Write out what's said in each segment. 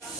ध्यान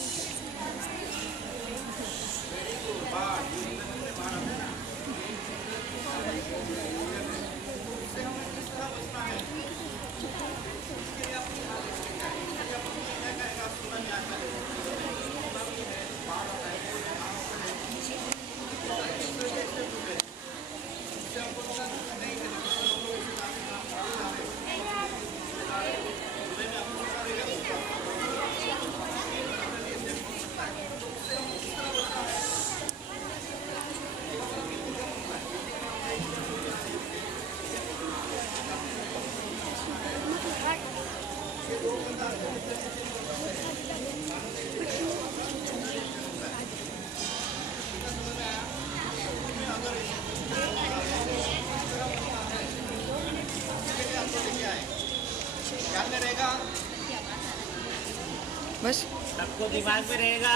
में रहेगा, बस सबको दिमाग में रहेगा।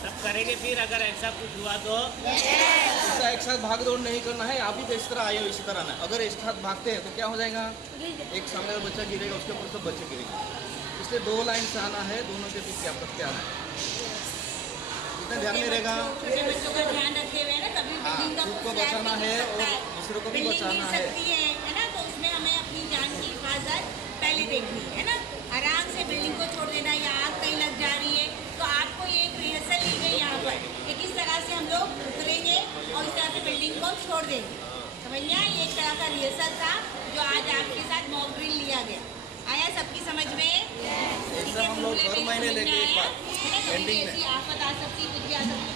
सब करेंगे फिर अगर ऐसा कुछ हुआ तो ऐसा एक साथ भाग दौड़ नहीं करना है। आप भी तो इस तरह आए हो, इसी तरह ना। अगर एक साथ भागते हैं तो क्या हो जाएगा, एक सामने का बच्चा गिरेगा, उसके ऊपर सब बच्चे गिरेंगे। इसलिए 2 लाइन से आना है, दोनों के बीच आपस में आना है। इतना ध्यान में रहेगा। छोटे बच्चों का ध्यान रखे हुए ना, कभी बिल्डिंग का खुद को बचाना है और दूसरों को भी बचाना है ना, तो उसमें हमें अपनी जान की हिफाजत पहले देखनी है ना। आराम से बिल्डिंग को छोड़ देना, या आग कहीं लग जा रही है तो आपको ये एक रिहर्सल ली गई यहाँ पर कि किस तरह से हम लोग उतरेंगे और इस तरह से बिल्डिंग को छोड़ देंगे। समझ में आया? ये एक तरह का रिहर्सल था जो आज आपके साथ मॉक ड्रिल लिया गया। आया सबकी समझ में? हम लोग हर महीने लेके एक बार ऐसी आफत आ सकती, कुछ भी आ सकती,